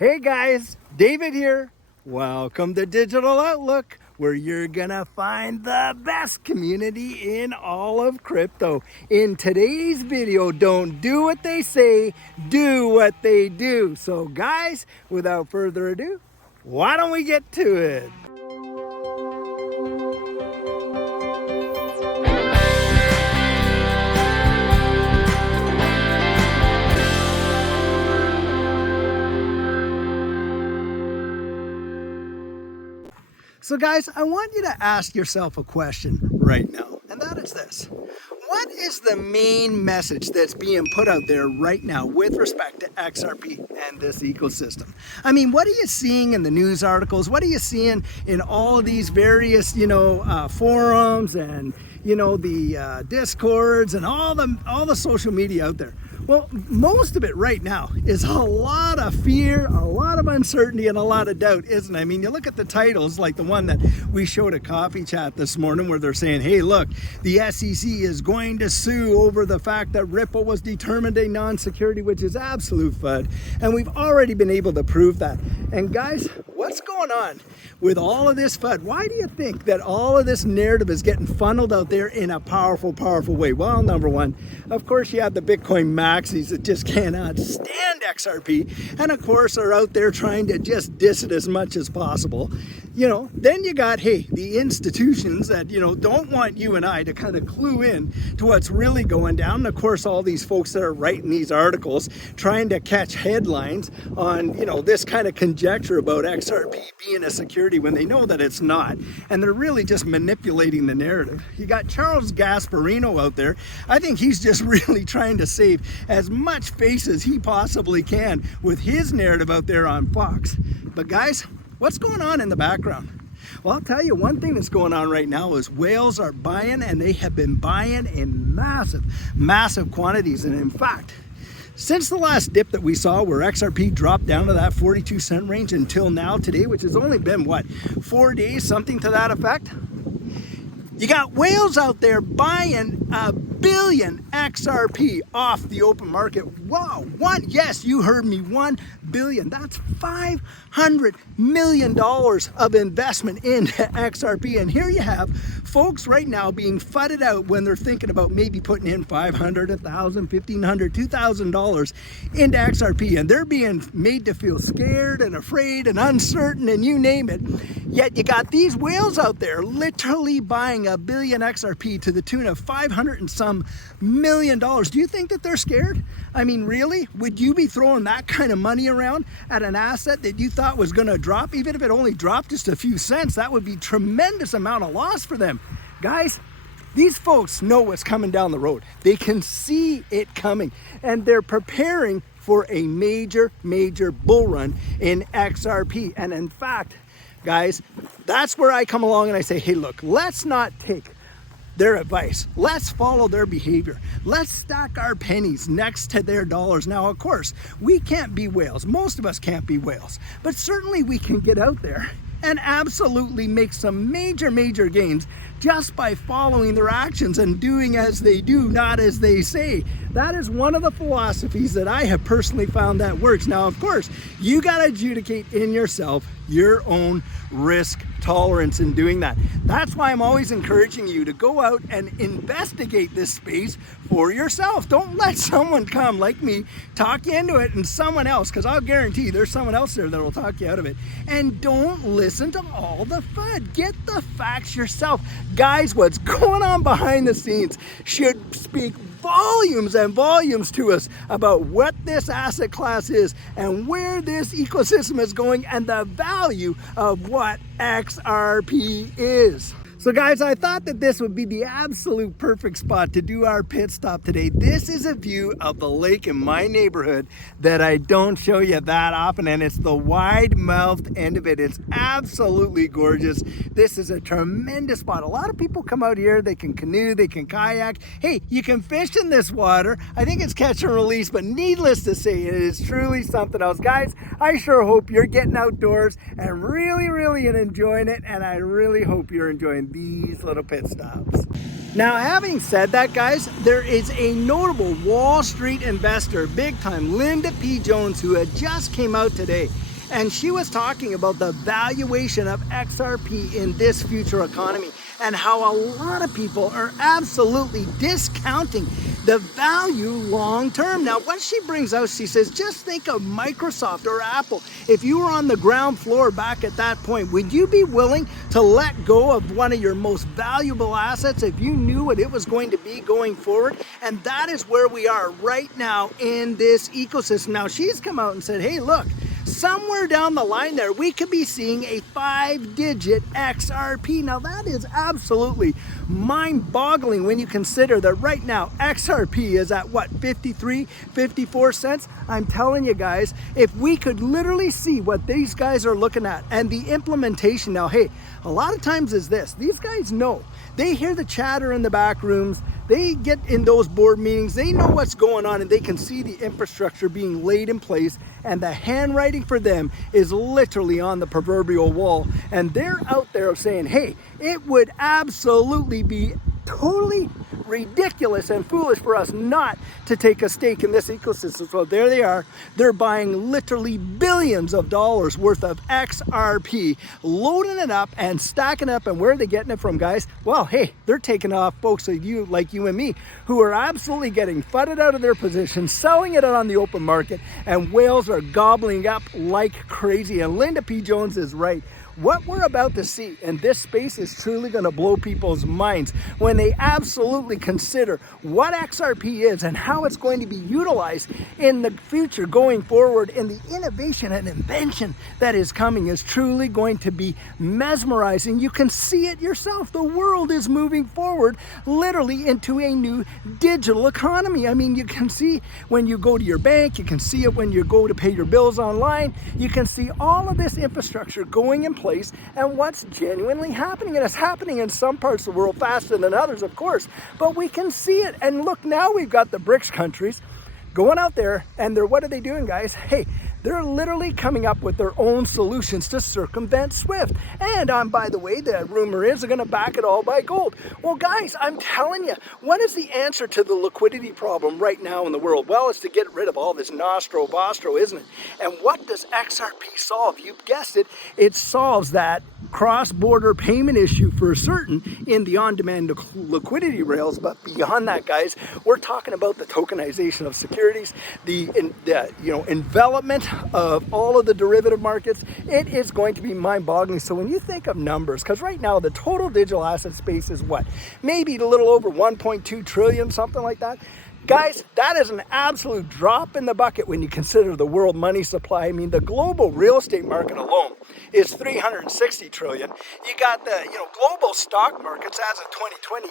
Hey guys, David here. Welcome to Digital Outlook, where you're gonna find the best community in all of crypto. In today's video, don't do what they say, do what they do. So guys, without further ado, why don't we get to it? So guys, I want you to ask yourself a question right now, and that is this. What is the main message that's being put out there right now with respect to XRP and this ecosystem? I mean, what are you seeing in the news articles? What are you seeing in all of these various, forums and, the discords and all the social media out there? Well, most of it right now is a lot of fear, a lot of uncertainty, and a lot of doubt, isn't it? I mean, you look at the titles like the one that we showed at Coffee Chat this morning where they're saying, hey, look, the SEC is going to sue over the fact that Ripple was determined a non-security, which is absolute FUD. And we've already been able to prove that. And guys, what's going on with all of this FUD? Why do you think that all of this narrative is getting funneled out there in a powerful way? Well, number one, of course, you have the Bitcoin maxis that just cannot stand XRP, and of course are out there trying to just diss it as much as possible. Then you got, hey, the institutions that, don't want you and I to kind of clue in to what's really going down. And of course, all these folks that are writing these articles trying to catch headlines on, this kind of conjecture about XRP being a security when they know that it's not. And they're really just manipulating the narrative. You got Charles Gasparino out there. I think he's just really trying to save as much face as he possibly can with his narrative out there on Fox. But guys, what's going on in the background? Well, I'll tell you, one thing that's going on right now is whales are buying, and they have been buying in massive quantities. And in fact, since the last dip that we saw where XRP dropped down to that 42-cent range until now today, which has only been, 4 days, something to that effect? You got whales out there buying 1 billion XRP off the open market. Wow, yes, you heard me, 1 billion. That's $500 million of investment into XRP. And here you have folks right now being fudded out when they're thinking about maybe putting in $500, $1,000, $1,500, $2,000 into XRP. And they're being made to feel scared and afraid and uncertain and you name it. Yet you got these whales out there literally buying 1 billion XRP to the tune of $500 and some million. Do you think that they're scared? I mean, really? Would you be throwing that kind of money around at an asset that you thought was going to drop? Even if it only dropped just a few cents, that would be tremendous amount of loss for them. Guys, these folks know what's coming down the road. They can see it coming, and they're preparing for a major bull run in XRP. And in fact, guys, that's where I come along and I say, hey, look, let's not take their advice. Let's follow their behavior. Let's stack our pennies next to their dollars. Now, of course, we can't be whales. Most of us can't be whales, but certainly we can get out there and absolutely make some major gains just by following their actions and doing as they do, not as they say. That is one of the philosophies that I have personally found that works. Now, of course, you got to adjudicate in yourself your own risk tolerance in doing that. That's why I'm always encouraging you to go out and investigate this space for yourself. Don't let someone come like me talk you into it and someone else, because I'll guarantee there's someone else there that will talk you out of it. And don't listen to all the FUD. Get the facts yourself. Guys, what's going on behind the scenes should speak volumes and volumes to us about what this asset class is and where this ecosystem is going and the value of what XRP is. So guys, I thought that this would be the absolute perfect spot to do our pit stop today. This is a view of the lake in my neighborhood that I don't show you that often, and it's the wide-mouthed end of it. It's absolutely gorgeous. This is a tremendous spot. A lot of people come out here, they can canoe, they can kayak. Hey, you can fish in this water. I think it's catch and release, but needless to say, it is truly something else. Guys, I sure hope you're getting outdoors and really enjoying it, and I really hope you're enjoying these little pit stops. Now, having said that, guys, there is a notable Wall Street investor, big time, Linda P. Jones, who had just came out today and she was talking about the valuation of XRP in this future economy and how a lot of people are absolutely discounting the value long term. Now, what she brings out, she says, just think of Microsoft or Apple. If you were on the ground floor back at that point, would you be willing to let go of one of your most valuable assets if you knew what it was going to be going forward? And that is where we are right now in this ecosystem. Now, she's come out and said, hey, look, somewhere down the line there, we could be seeing a 5-digit XRP. Now, that is absolutely mind-boggling when you consider that right now XRP is at what, 53, 54 cents? I'm telling you guys, if we could literally see what these guys are looking at and the implementation. Now, hey, a lot of times is this, these guys know, they hear the chatter in the back rooms, they get in those board meetings, they know what's going on, and they can see the infrastructure being laid in place, and the handwriting for them is literally on the proverbial wall. And they're out there saying, hey, it would absolutely be totally ridiculous and foolish for us not to take a stake in this ecosystem. So there they are. They're buying literally billions of dollars worth of XRP, loading it up and stacking up. And where are they getting it from, guys? Well, hey, they're taking off folks like you and me, who are absolutely getting fudded out of their positions, selling it on the open market, and whales are gobbling up like crazy. And Linda P. Jones is right. What we're about to see in this space is truly going to blow people's minds when they absolutely consider what XRP is and how it's going to be utilized in the future going forward. And the innovation and invention that is coming is truly going to be mesmerizing. You can see it yourself. The world is moving forward literally into a new digital economy. I mean, you can see when you go to your bank, you can see it when you go to pay your bills online. You can see all of this infrastructure going in place and what's genuinely happening. And it's happening in some parts of the world faster than others, of course, but we can see it. And look, now we've got the BRICS countries going out there, and what are they doing, guys? Hey, they're literally coming up with their own solutions to circumvent SWIFT. And by the way, the rumor is they're going to back it all by gold. Well, guys, I'm telling you, what is the answer to the liquidity problem right now in the world? Well, it's to get rid of all this nostro bostro, isn't it? And what does XRP solve? You guessed it. It solves that cross-border payment issue for certain in the on-demand liquidity rails. But beyond that, guys, we're talking about the tokenization of securities, the envelopment of all of the derivative markets. It is going to be mind-boggling. So when you think of numbers, because right now the total digital asset space is what? Maybe a little over 1.2 trillion, something like that. Guys, that is an absolute drop in the bucket when you consider the world money supply. I mean, the global real estate market alone is 360 trillion. You got the global stock markets as of 2020,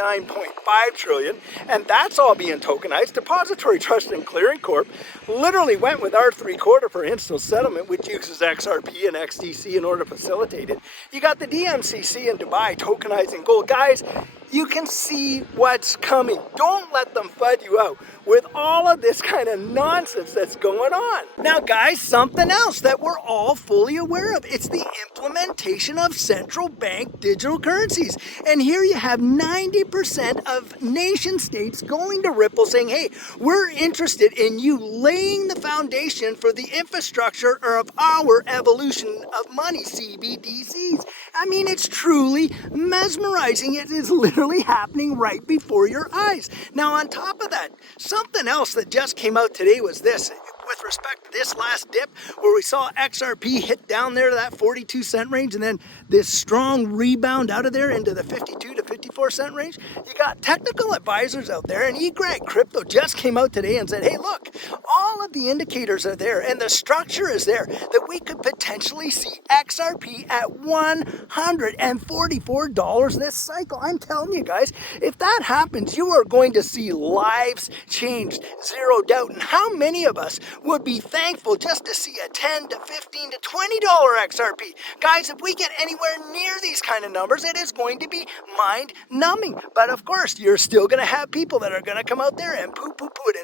89.5 trillion, and that's all being tokenized. Depository Trust and Clearing Corp literally went with R3/4 for instant settlement, which uses XRP and XDC in order to facilitate it. You got the DMCC in Dubai tokenizing gold. Guys, you can see what's coming. Don't let them FUD you out with all of this kind of nonsense that's going on. Now, guys, something else that we're all fully aware of. It's the implementation of central bank digital currencies. And here you have 90% of nation states going to Ripple saying, hey, we're interested in you laying the foundation for the infrastructure of our evolution of money, CBDCs. I mean, it's truly mesmerizing. It is literally happening right before your eyes. Now, on top of that, something else that just came out today was this. With respect to this last dip where we saw XRP hit down there to that 42 cent range and then this strong rebound out of there into the 52 to 54 cent range, you got technical advisors out there, and eGreg Crypto just came out today and said, hey, look, all of the indicators are there and the structure is there that we could potentially see XRP at $144 this cycle. I'm telling you guys, if that happens, you are going to see lives changed, zero doubt. And how many of us would be thankful just to see a $10 to $15 to $20 XRP? Guys, if we get anywhere near these kind of numbers, it is going to be mind-numbing. But of course, you're still going to have people that are going to come out there and poo-poo-poo it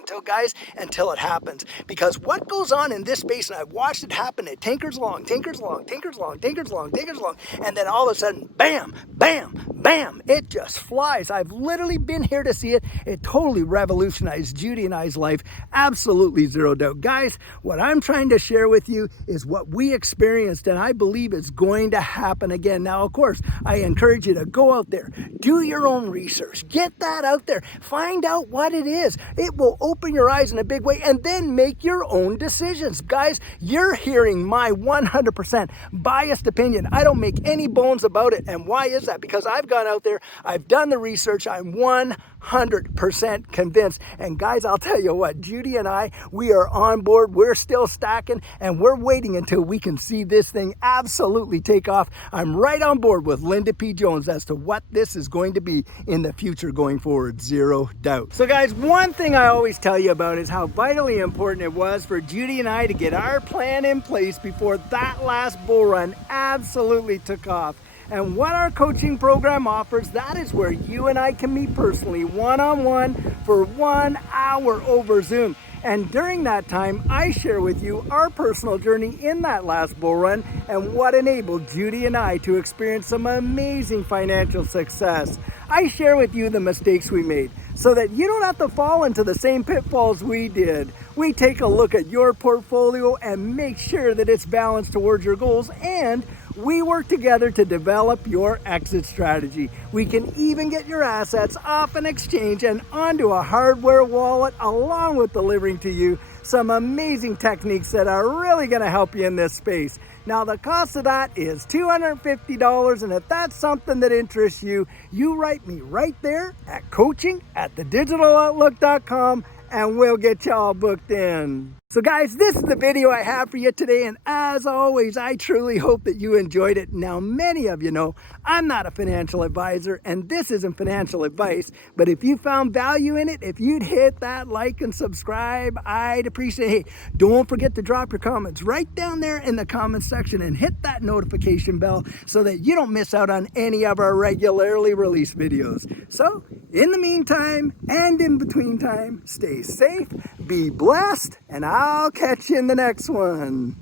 until it happens. Because what goes on in this space, and I've watched it happen, it tinkers along, and then all of a sudden, bam, bam, bam, it just flies. I've literally been here to see it. It totally revolutionized Judy and I's life. Absolutely zero doubt. Guys, what I'm trying to share with you is what we experienced, and I believe it's going to happen again. Now, of course, I encourage you to go out there, do your own research, get that out there, find out what it is. It will open your eyes in a big way, and then make your own decisions. Guys, you're hearing my 100% biased opinion. I don't make any bones about it. And why is that? Because I've gone out there, I've done the research, I'm 100% convinced. And guys, I'll tell you what, Judy and I, we are on board, we're still stacking, and we're waiting until we can see this thing absolutely take off. I'm right on board with Linda P. Jones as to what this is going to be in the future going forward, zero doubt. So guys, one thing I always tell you about is how vitally important it was for Judy and I to get our plan in place before that last bull run absolutely took off. And what our coaching program offers, that is where you and I can meet personally, one-on-one, for 1 hour over Zoom. And during that time, I share with you our personal journey in that last bull run and what enabled Judy and I to experience some amazing financial success. I share with you the mistakes we made so that you don't have to fall into the same pitfalls we did. We take a look at your portfolio and make sure that it's balanced towards your goals, and we work together to develop your exit strategy. We can even get your assets off an exchange and onto a hardware wallet, along with delivering to you some amazing techniques that are really going to help you in this space. Now, the cost of that is $250, and if that's something that interests you, you write me right there at coaching@thedigitaloutlook.com, and we'll get you all booked in. So guys, this is the video I have for you today, and as always, I truly hope that you enjoyed it. Now, many of you know I'm not a financial advisor, and this isn't financial advice, but if you found value in it, if you'd hit that like and subscribe, I'd appreciate it. Hey, don't forget to drop your comments right down there in the comments section, and hit that notification bell so that you don't miss out on any of our regularly released videos. So, in the meantime, and in between time, stay safe, be blessed, and I'll catch you in the next one.